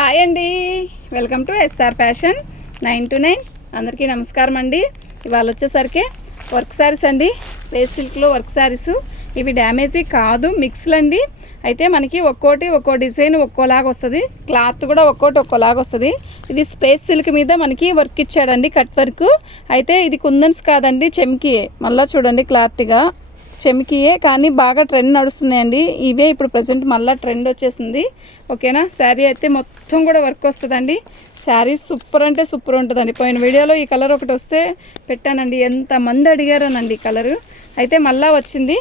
Hi అండి, welcome to SR fashion 9 to 9. అందరికీ నమస్కారం అండి. ఇవాళ వచ్చేసరికి వర్క్ శారీస్ అండి, స్పేస్ సిల్క్లో వర్క్ శారీస్. ఇవి డ్యామేజీ కాదు, మిక్స్లు అండి. అయితే మనకి ఒక్కో డిజైన్ ఒక్కోలాగా వస్తుంది, క్లాత్ కూడా ఒక్కోలాగా వస్తుంది. ఇది స్పేస్ సిల్క్ మీద మనకి వర్క్ ఇచ్చాడండి, కట్ వర్క్. అయితే ఇది కుందన్స్ కాదండి, చెమ్కియే. మళ్ళీ చూడండి క్లారిటీగా, చెమ్కియే కానీ బాగా ట్రెండ్ నడుస్తున్నాయండి. ఇవే ఇప్పుడు ప్రజెంట్ మళ్ళీ ట్రెండ్ వచ్చేసింది. ఓకేనా, శారీ అయితే మొత్తం కూడా వర్క్ వస్తుందండి. శారీ సూపర్ అంటే సూపర్ ఉంటుందండి. పోయిన వీడియోలో ఈ కలర్ ఒకటి వస్తే పెట్టానండి, ఎంతమంది అడిగారనండి ఈ కలరు. అయితే మళ్ళీ వచ్చింది.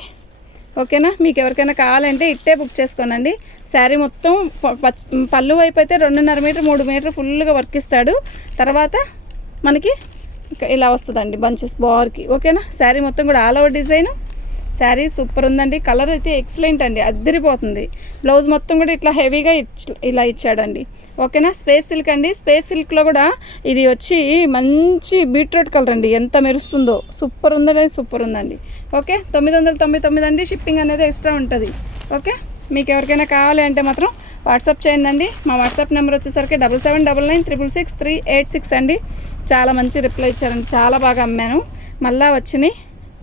ఓకేనా, మీకు ఎవరికైనా కావాలంటే ఇట్టే బుక్ చేసుకోనండి. శారీ మొత్తం పళ్ళు వైపు అయితే 2.5 మీటర్ 3 మీటర్ ఫుల్గా వర్క్ ఇస్తాడు. తర్వాత మనకి ఇలా వస్తుందండి బంచెస్ బార్కి. ఓకేనా, శారీ మొత్తం కూడా all over design. Sari super ఉందండి, కలర్ అయితే ఎక్సలెంట్ అండి, అద్దరిపోతుంది. బ్లౌజ్ మొత్తం కూడా ఇట్లా హెవీగా ఇలా ఇచ్చాడండి. ఓకేనా, స్పేస్ సిల్క్ అండి. స్పేస్ సిల్క్లో కూడా ఇది వచ్చి మంచి బీట్రూట్ కలర్ అండి, ఎంత మెరుస్తుందో, సూపర్ ఉందండి. ఓకే, 999 అండి. షిప్పింగ్ అనేది ఎక్స్ట్రా ఉంటుంది. ఓకే, మీకు ఎవరికైనా కావాలి అంటే మాత్రం వాట్సాప్ చేయండి. మా వాట్సాప్ నెంబర్ వచ్చేసరికి 7799663686 అండి. చాలా మంచి రిప్లై ఇచ్చారండి, చాలా బాగా అమ్మాను, మళ్ళీ వచ్చినాయి.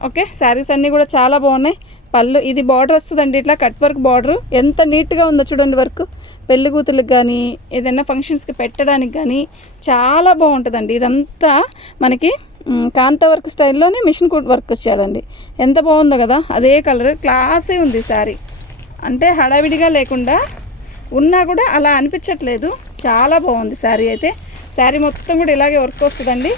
ఓకే, శారీస్ అన్నీ కూడా చాలా బాగున్నాయి. పళ్ళు ఇది బార్డర్ వస్తుందండి, ఇట్లా కట్ వర్క్ బార్డర్ ఎంత నీట్గా ఉందో చూడండి. వర్క్ పెళ్లి కూతురికి కానీ ఏదైనా ఫంక్షన్స్కి పెట్టడానికి కానీ చాలా బాగుంటుందండి. ఇదంతా మనకి కాంతా వర్క్ స్టైల్లోనే మిషన్ వర్క్ వచ్చాడండి, ఎంత బాగుందో కదా. అదే కలర్ క్లాసే ఉంది శారీ, అంటే హడావిడిగా లేకుండా ఉన్నా కూడా అలా అనిపించట్లేదు, చాలా బాగుంది శారీ అయితే. శారీ మొత్తం కూడా ఇలాగే వర్క్ వస్తుందండి.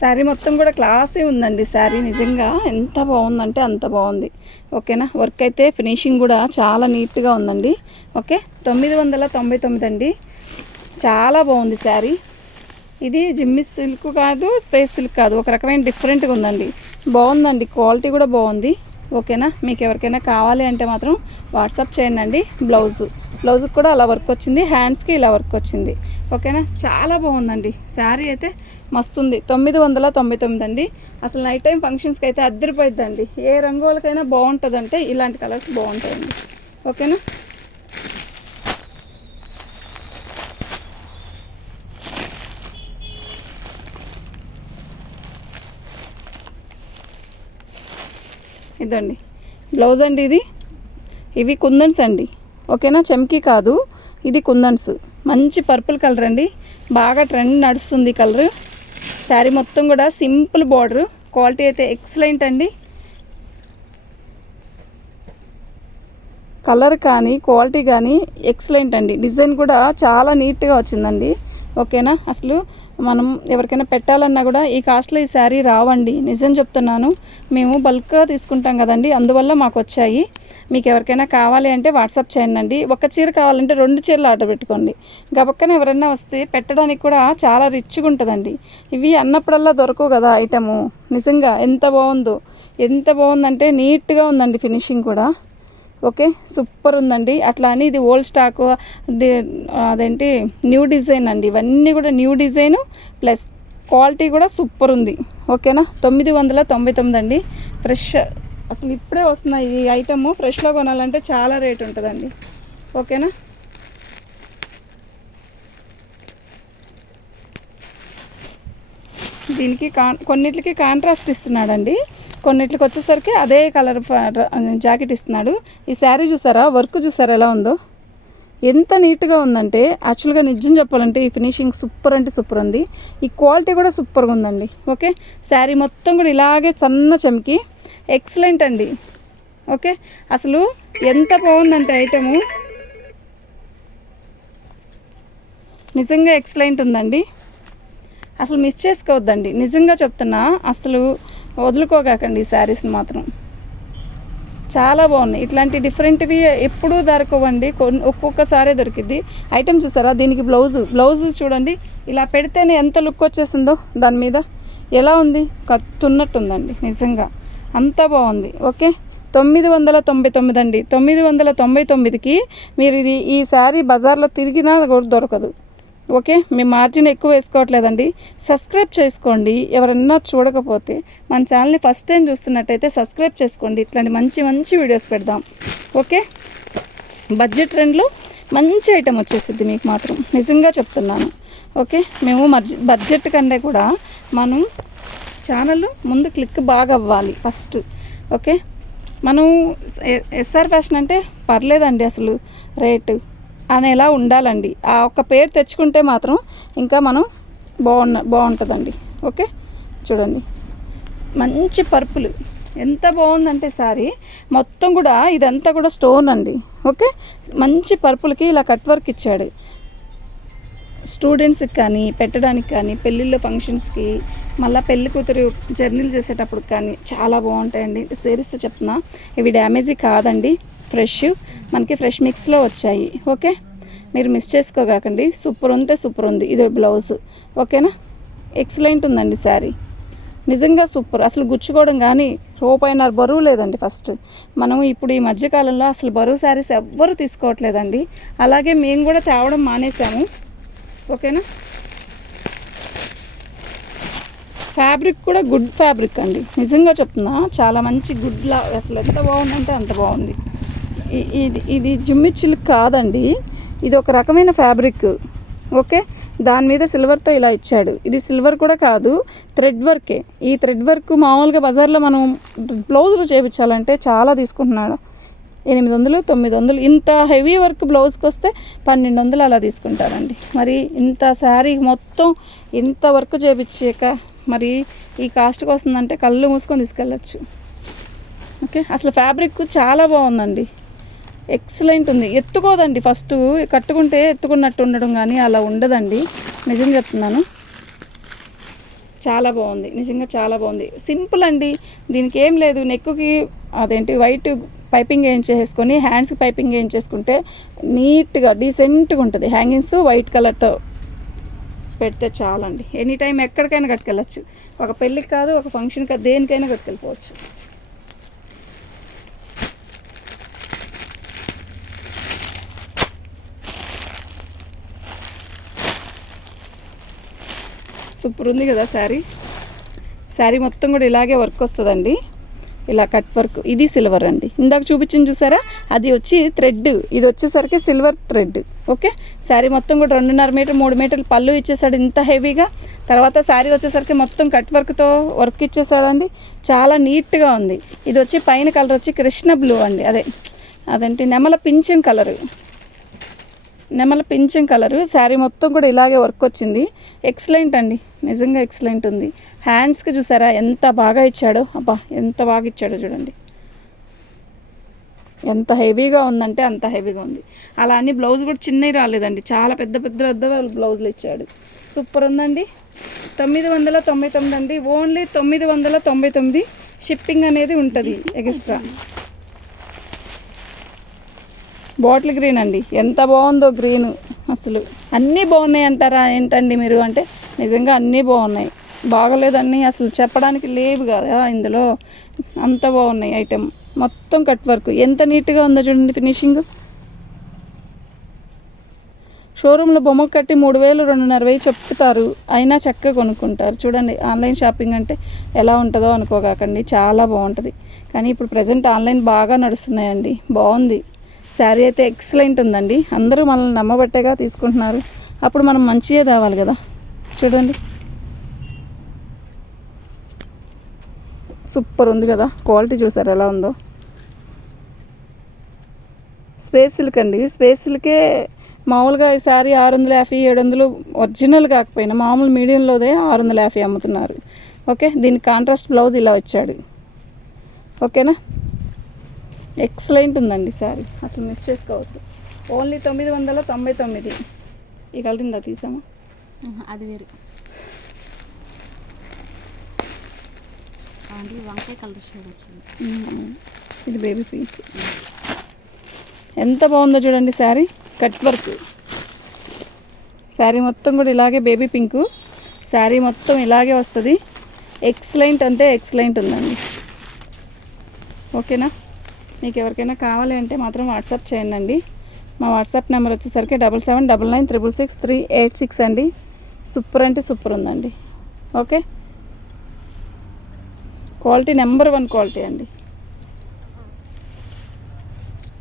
శారీ మొత్తం కూడా క్లాసీ ఉందండి. శారీ నిజంగా ఎంత బాగుందంటే అంత బాగుంది. ఓకేనా, వర్క్ అయితే ఫినిషింగ్ కూడా చాలా నీట్గా ఉందండి. ఓకే, 999 అండి, చాలా బాగుంది శారీ. ఇది జిమ్మి సిల్క్ కాదు, స్పేస్ సిల్క్ కాదు, ఒక రకమైన డిఫరెంట్గా ఉందండి, బాగుందండి, క్వాలిటీ కూడా బాగుంది. ఓకేనా, మీకు ఎవరికైనా కావాలి అంటే మాత్రం వాట్సాప్ చేయండి. బ్లౌజ్కి కూడా అలా వర్క్ వచ్చింది, హ్యాండ్స్కి ఇలా వర్క్ వచ్చింది. ఓకేనా, చాలా బాగుందండి శారీ అయితే, మస్తుంది. 999 అండి. అసలు నైట్ టైం ఫంక్షన్స్కి అయితే అద్దరిపోయిద్దండి, ఏ రంగులకైనా బాగుంటుందంటే ఇలాంటి కలర్స్ బాగుంటాయండి. ఓకేనా, ఇదండి బ్లౌజ్ అండి. ఇవి కుందన్స్ అండి. ఓకేనా, చెమ్కీ కాదు, ఇది కుందన్స్. మంచి పర్పుల్ కలర్ అండి, బాగా ట్రెండ్ నడుస్తుంది కలర్. శారీ మొత్తం కూడా సింపుల్ బార్డర్, క్వాలిటీ అయితే ఎక్సలెంట్ అండి. కలర్ కానీ క్వాలిటీ కానీ ఎక్సలెంట్ అండి. డిజైన్ కూడా చాలా నీట్గా వచ్చిందండి. ఓకేనా, అసలు మనం ఎవరికైనా పెట్టాలన్నా కూడా ఈ కాస్ట్లో ఈ శారీ రావండి, నిజం చెప్తున్నాను. మేము బల్క్గా తీసుకుంటాం కదండి, అందువల్ల మాకు వచ్చాయి. మీకు ఎవరికైనా కావాలి అంటే వాట్సాప్ చేయండి. ఒక చీర కావాలంటే 2 చీరలు ఆర్డర్ పెట్టుకోండి. గబక్కన ఎవరైనా వస్తే పెట్టడానికి కూడా చాలా రిచ్గా ఉంటుందండి. ఇవి అన్నప్పుడల్లా దొరకవు కదా ఐటము. నిజంగా ఎంత బాగుందంటే నీట్గా ఉందండి ఫినిషింగ్ కూడా. ఓకే, సూపర్ ఉందండి. అట్లా అని ఇది ఓల్డ్ స్టాక్, అదేంటి న్యూ డిజైన్ అండి. ఇవన్నీ కూడా న్యూ డిజైను ప్లస్ క్వాలిటీ కూడా సూపర్ ఉంది. ఓకేనా, 999 అండి. ఫ్రెష్, అసలు ఇప్పుడే వస్తున్నాయి ఈ ఐటమ్. ఫ్రెష్లో కొనాలంటే చాలా రేట్ ఉంటుందండి. ఓకేనా, దీనికి కొన్నిటికి కాంట్రాస్ట్ ఇస్తున్నాడండి, కొన్నిటికి వచ్చేసరికి అదే కలర్ జాకెట్ ఇస్తున్నాడు. ఈ శారీ చూసారా, వర్క్ చూసారా ఎలా ఉందో, ఎంత నీట్గా ఉందంటే. యాక్చువల్గా నిజం చెప్పాలంటే ఈ ఫినిషింగ్ సూపర్ అంటే సూపర్ ఉంది, ఈ క్వాలిటీ కూడా సూపర్గా ఉందండి. ఓకే, శారీ మొత్తం కూడా ఇలాగే సన్న చెమ్కి ఎక్సలెంట్ అండి. ఓకే, అసలు ఎంత బాగుందంటే ఐటము, నిజంగా ఎక్సలెంట్ ఉందండి. అసలు మిస్ చేసుకోవద్దండి, నిజంగా చెప్తున్నా. అసలు వదులుకోగాకండి ఈ శారీస్ని మాత్రం, చాలా బాగున్నాయి. ఇట్లాంటి డిఫరెంట్వి ఎప్పుడూ దొరకవండి, ఒక్కొక్కసారే దొరికిద్ది. ఐటమ్ చూసారా, దీనికి బ్లౌజ్ చూడండి, ఇలా పెడితేనే ఎంత లుక్ వచ్చేసిందో దాని మీద, ఎలా ఉంది, కత్తున్నట్టుందండి నిజంగా. అంతా బాగుంది. ఓకే, 999 అండి. 999కి మీరు ఈ శారీ బజార్లో తిరిగినా కూడా దొరకదు. ఓకే, మీ మార్జిన్ ఎక్కువ వేసుకోవట్లేదండి. సబ్స్క్రైబ్ చేసుకోండి. ఎవరన్నా చూడకపోతే మన ఛానల్ని ఫస్ట్ టైం చూస్తున్నట్టయితే సబ్స్క్రైబ్ చేసుకోండి. ఇట్లాంటి మంచి మంచి వీడియోస్ పెడదాం. ఓకే, బడ్జెట్ ట్రెండ్లో మంచి ఐటెం వచ్చేసిద్ది మీకు మాత్రం, నిజంగా చెప్తున్నాను. ఓకే, మేము బడ్జెట్ కంటే కూడా మనం ఛానల్ ముందు క్లిక్ బాగా అవ్వాలి ఫస్ట్. ఓకే, మనం ఎస్ఆర్ ఫ్యాషన్ అంటే పర్లేదండి, అసలు రేటు అనేలా ఉండాలండి. ఆ ఒక్క పేరు తెచ్చుకుంటే మాత్రం ఇంకా మనం బాగుంటుందండి. ఓకే, చూడండి మంచి పర్పుల్ ఎంత బాగుందంటే సారీ మొత్తం కూడా ఇదంతా కూడా స్టోన్ అండి. ఓకే, మంచి పర్పుల్కి ఇలా కట్ వర్క్ ఇచ్చాడు. స్టూడెంట్స్కి కానీ పెట్టడానికి కానీ, పెళ్ళిళ్ళ ఫంక్షన్స్కి, మళ్ళీ పెళ్లి కూతురు జర్నీలు చేసేటప్పుడు కానీ చాలా బాగుంటాయండి. సేరిస్తే చెప్తున్నా, ఇవి డ్యామేజీ కాదండి, ఫ్రెష్, మనకి ఫ్రెష్ మిక్స్లో వచ్చాయి. ఓకే, మీరు మిస్ చేసుకోకండి. సూపర్ ఉంటే సూపర్ ఉంది. ఇది బ్లౌజ్. ఓకేనా, ఎక్సలెంట్ ఉందండి శారీ, నిజంగా సూపర్. అసలు గుచ్చుకోవడం కానీ రూపాయిన్నర బరువు లేదండి. ఫస్ట్ మనం ఇప్పుడు ఈ మధ్యకాలంలో అసలు బరువు శారీస్ ఎవ్వరూ తీసుకోవట్లేదండి. అలాగే మేము కూడా తేవడం మానేసాము. ఓకేనా, ఫ్యాబ్రిక్ కూడా గుడ్ ఫ్యాబ్రిక్ అండి, నిజంగా చెప్తున్నా. చాలా మంచి గుడ్లా, అసలు ఎంత బాగుందంటే అంత బాగుంది. ఇది జుమ్మి చిలుక్ కాదండి, ఇది ఒక రకమైన ఫ్యాబ్రిక్. ఓకే, దాని మీద సిల్వర్తో ఇలా ఇచ్చాడు. ఇది సిల్వర్ కూడా కాదు, థ్రెడ్ వర్కే. ఈ థ్రెడ్ వర్క్ మామూలుగా బజార్లో మనం బ్లౌజులు చేయించాలంటే చాలా తీసుకుంటున్నాడు. 800, 900. ఇంత హెవీ వర్క్ బ్లౌజ్కి వస్తే 1200 అలా తీసుకుంటారండి. మరి ఇంత శారీ మొత్తం ఇంత వర్క్ చేయించాక మరి ఈ కాస్ట్కి వస్తుందంటే కళ్ళు మూసుకొని తీసుకెళ్ళచ్చు. ఓకే, అసలు ఫ్యాబ్రిక్ చాలా బాగుందండి, ఎక్సలెంట్ ఉంది. ఎత్తుకోదండి, ఫస్ట్ కట్టుకుంటే ఎత్తుకున్నట్టు ఉండడం కానీ అలా ఉండదండి, నిజం చెప్తున్నాను. చాలా బాగుంది, నిజంగా చాలా బాగుంది. సింపుల్ అండి, దీనికి ఏం లేదు. నెక్కి అదేంటి వైట్ పైపింగ్ వేయించేసుకొని హ్యాండ్స్కి పైపింగ్ వేయించేసుకుంటే నీట్గా డీసెంట్గా ఉంటుంది. హ్యాంగింగ్స్ వైట్ కలర్తో పెడితే చాలండి. ఎనీ టైం ఎక్కడికైనా కట్టుకెళ్ళచ్చు. ఒక పెళ్ళికి కాదు, ఒక ఫంక్షన్కి కాదు, దేనికైనా కట్టుకెళ్ళిపోవచ్చు. సూపర్ ఉంది కదా శారీ. శారీ మొత్తం కూడా ఇలాగే వర్క్ వస్తుందండి, ఇలా కట్ వర్క్. ఇది సిల్వర్ అండి, ఇందాక చూపించింది చూసారా, అది వచ్చి థ్రెడ్, ఇది వచ్చేసరికి సిల్వర్ థ్రెడ్. ఓకే, శారీ మొత్తం కూడా 2.5 మీటర్ 3 మీటర్లు పళ్ళు ఇచ్చేసాడు ఇంత హెవీగా. తర్వాత శారీ వచ్చేసరికి మొత్తం కట్ వర్క్తో వర్క్ ఇచ్చేసాడండి, చాలా నీట్గా ఉంది. ఇది వచ్చి పైన కలర్ వచ్చి కృష్ణ బ్లూ అండి, అదేంటి నెమల పింఛం కలరు. శారీ మొత్తం కూడా ఇలాగే వర్క్ వచ్చింది. ఎక్సలెంట్ అండి, నిజంగా ఎక్సలెంట్ ఉంది. హ్యాండ్స్కి చూసారా ఎంత బాగా ఇచ్చాడో, అబ్బా ఎంత బాగా ఇచ్చాడో చూడండి, ఎంత హెవీగా ఉందంటే అంత హెవీగా ఉంది. అలా అని బ్లౌజ్ కూడా చిన్నవి రాలేదండి, చాలా పెద్ద బ్లౌజులు ఇచ్చాడు. సూపర్ ఉందండి. 999 అండి, ఓన్లీ 999. షిప్పింగ్ అనేది ఉంటుంది ఎక్స్ట్రా. బాటిల్ గ్రీన్ అండి, ఎంత బాగుందో గ్రీన్. అసలు అన్నీ బాగున్నాయి అంటారా ఏంటండి మీరు అంటే, నిజంగా అన్నీ బాగున్నాయి. బాగలేదన్నీ అసలు చెప్పడానికి లేవు కదా ఇందులో, అంత బాగున్నాయి ఐటెం. మొత్తం కట్ వర్క్ ఎంత నీట్గా ఉందో చూడండి ఫినిషింగ్. షోరూంలో బొమ్మకు కట్టి 3000, 2,500 చెప్తారు, అయినా చక్కగా కొనుక్కుంటారు. చూడండి, ఆన్లైన్ షాపింగ్ అంటే ఎలా ఉంటుందో అనుకోకండి, చాలా బాగుంటుంది. కానీ ఇప్పుడు ప్రజెంట్ ఆన్లైన్ బాగా నడుస్తున్నాయండి. బాగుంది శారీ అయితే, ఎక్సలెంట్ ఉందండి. అందరూ మనల్ని నమ్మబట్టేగా తీసుకుంటున్నారు, అప్పుడు మనం మంచిగా తేవాలి కదా. చూడండి, సూపర్ ఉంది కదా, క్వాలిటీ చూసారు ఎలా ఉందో. స్పేస్ సిల్క్ అండి, స్పేస్ సిల్కే మామూలుగా ఈ శారీ 650, 700 ఒరిజినల్ కాకపోయినా మామూలు మీడియంలోదే 650 అమ్ముతున్నారు. ఓకే, దీనికి కాంట్రాస్ట్ బ్లౌజ్ ఇలా వచ్చాడు. ఓకేనా, ఎక్సలెంట్ ఉందండి శారీ, అసలు మిస్ చేసుకోవద్దు. ఓన్లీ 999. ఈ కలర్ ఇందా తీసామా, అది వేరు. వంకాయ కలర్ షేడ్ వచ్చింది, ఇది బేబీ పింక్. ఎంత బాగుందో చూడండి శారీ, కట్ వర్క్. శారీ మొత్తం కూడా ఇలాగే బేబీ పింక్, శారీ మొత్తం ఇలాగే వస్తుంది. ఎక్సలెంట్ అంటే ఎక్సలెంట్ ఉందండి. ఓకేనా. మీకు ఎవరికైనా కావాలి అంటే మాత్రం వాట్సాప్ చేయండి. మా వాట్సాప్ నెంబర్ వచ్చేసరికి 7799666386 అండి. సూపర్ అంటే సూపర్ ఉందండి. ఓకే, క్వాలిటీ నెంబర్ 1 క్వాలిటీ అండి.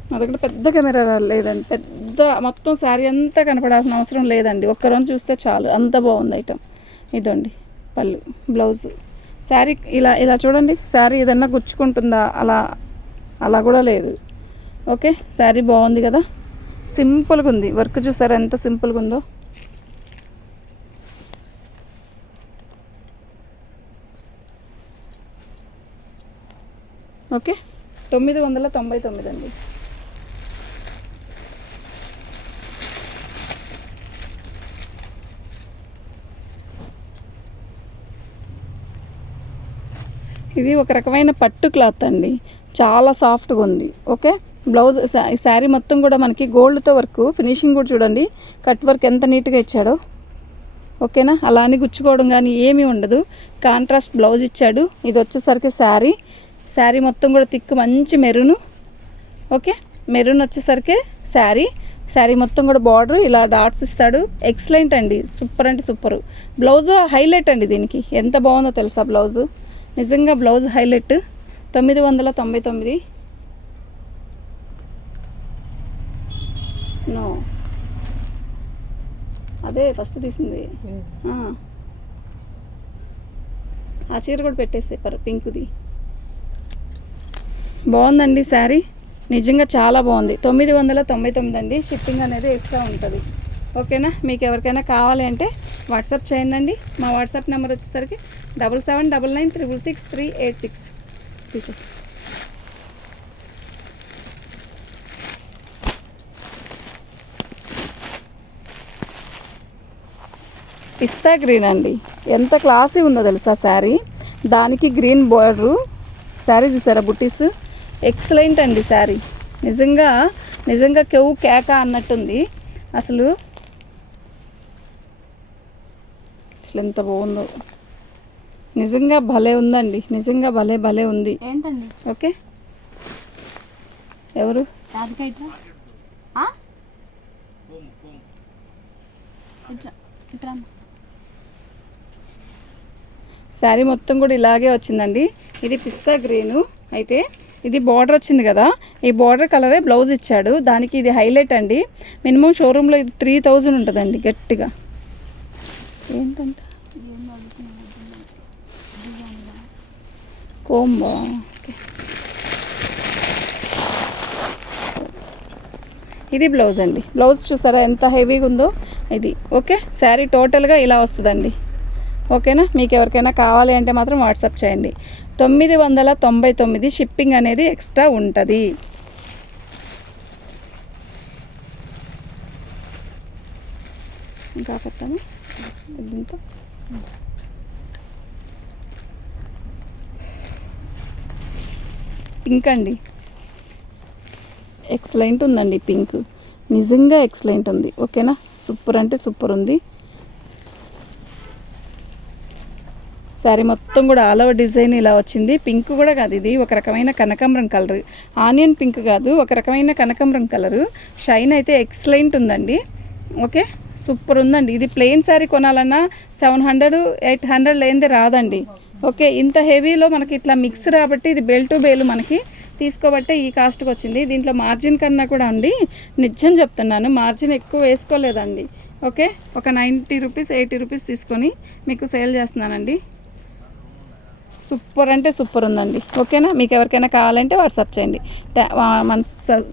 మా దగ్గర పెద్ద కెమెరా లేదండి, పెద్ద మొత్తం శారీ అంతా కనపడాల్సిన అవసరం లేదండి. ఒక్కరోజు చూస్తే చాలు, అంత బాగుంది ఐటమ్. ఇదండి పళ్ళు, బ్లౌజు. శారీ ఇలా ఇలా చూడండి, శారీ ఏదన్నా గుచ్చుకుంటుందా, అలా కూడా లేదు. ఓకే, శారీ బాగుంది కదా, సింపుల్గా ఉంది. వర్క్ చూసారా ఎంత సింపుల్గా ఉందో. ఓకే, 999 అండి. ఇది ఒక రకమైన పట్టు క్లాత్ అండి, చాలా సాఫ్ట్గా ఉంది. ఓకే, బ్లౌజ్ ఈ శారీ మొత్తం కూడా మనకి గోల్డ్తో వర్క్, ఫినిషింగ్ కూడా చూడండి, కట్ వర్క్ ఎంత నీట్గా ఇచ్చాడో. ఓకేనా, అలా అని గుచ్చుకోవడం కానీ ఏమీ ఉండదు. కాంట్రాస్ట్ బ్లౌజ్ ఇచ్చాడు. ఇది వచ్చేసరికి శారీ మొత్తం కూడా థిక్ మంచి మెరూను. ఓకే, మెరూన్ వచ్చేసరికి శారీ మొత్తం కూడా బార్డర్ ఇలా డాట్స్ ఇస్తాడు. ఎక్సలెంట్ అండి, సూపర్ అంటే సూపర్. బ్లౌజ్ హైలైట్ అండి, దీనికి ఎంత బాగుందో తెలుసా బ్లౌజు. నిజంగా బ్లౌజ్ హైలైట్. 999. నో, అదే ఫస్ట్ తీసింది. ఆ చీర కూడా పెట్టేస్తే పింక్ది. బాగుందండి శారీ, నిజంగా చాలా బాగుంది. 999 అండి. షిప్పింగ్ అనేది ఎక్స్ట్రా ఉంటుంది. ఓకేనా, మీకు ఎవరికైనా కావాలి అంటే వాట్సాప్ చేయండి. మా వాట్సాప్ నెంబర్ వచ్చేసరికి 7799666386. తీసే పిస్తా గ్రీన్ అండి, ఎంత క్లాసీ ఉందో తెలుసా శారీ. దానికి గ్రీన్ బార్డరు. శారీ చూసారా, బుట్టీస్ ఎక్సలెంట్ అండి శారీ. నిజంగా కెవ్వు కేక అన్నట్టుంది. అసలు ఎంత బాగుందో, నిజంగా భలే ఉందండి. నిజంగా భలే ఉంది. ఏంటండి? ఓకే, ఎవరు శారీ మొత్తం కూడా ఇలాగే వచ్చిందండి. ఇది పిస్తా గ్రీను. అయితే ఇది బార్డర్ వచ్చింది కదా, ఈ బార్డర్ కలరే బ్లౌజ్ ఇచ్చాడు. దానికి ఇది హైలైట్ అండి. మినిమం షోరూంలో ఇది 3000 ఉంటుందండి గట్టిగా. ఏంటంటే కోంబా. ఓకే, ఇది బ్లౌజ్ అండి. బ్లౌజ్ చూసారా ఎంత హెవీగా ఉందో ఇది. ఓకే, శారీ టోటల్గా ఇలా వస్తుందండి. ఓకేనా, మీకు ఎవరికైనా కావాలి అంటే మాత్రం వాట్సాప్ చేయండి. 999 షిప్పింగ్ అనేది ఎక్స్ట్రా ఉంటుంది. ఇంకా పెట్టాను దీంతో. పింక్ అండి, ఎక్సలెంట్ ఉందండి పింక్. నిజంగా ఎక్సలెంట్ ఉంది. ఓకేనా, సూపర్ అంటే సూపర్ ఉంది. శారీ మొత్తం కూడా ఆల్ ఓవర్ డిజైన్ ఇలా వచ్చింది. పింక్ కూడా కాదు, ఇది ఒక రకమైన కనకాంబరం కలర్. ఆనియన్ పింక్ కాదు, ఒక రకమైన కనకాంబరం కలరు. షైన్ అయితే ఎక్సలెంట్ ఉందండి. ఓకే, సూపర్ ఉందండి. ఇది ప్లెయిన్ శారీ కొనాలన్నా 700 800 లేనిదే రాదండి. ఓకే, ఇంత హెవీలో మనకి ఇట్లా మిక్స్ రాబట్టి ఇది బేల్ టు బేలు మనకి తీసుకోబట్టే ఈ కాస్ట్కి వచ్చింది. దీంట్లో మార్జిన్ కన్నా కూడా అండి, నిజం చెప్తున్నాను, మార్జిన్ ఎక్కువ వేసుకోలేదండి. ఓకే, ఒక 90 రూపీస్ 80 రూపీస్ తీసుకొని మీకు సేల్ చేస్తున్నానండి. సూపర్ అంటే సూపర్ ఉందండి. ఓకేనా, మీకు ఎవరికైనా కావాలంటే వాట్సాప్ చేయండి.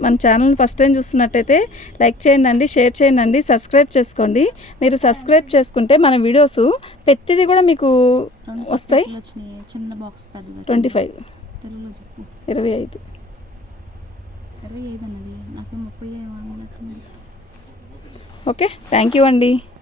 మన ఛానల్ని ఫస్ట్ టైం చూస్తున్నట్టయితే లైక్ చేయండి, షేర్ చేయండి, సబ్స్క్రైబ్ చేసుకోండి. మీరు సబ్స్క్రైబ్ చేసుకుంటే మన వీడియోస్ ప్రతిదీ కూడా మీకు వస్తాయి. చిన్న బాక్స్ 25 25 25 అన్నది నాకు 30. ఓకే, థ్యాంక్ యూ అండి.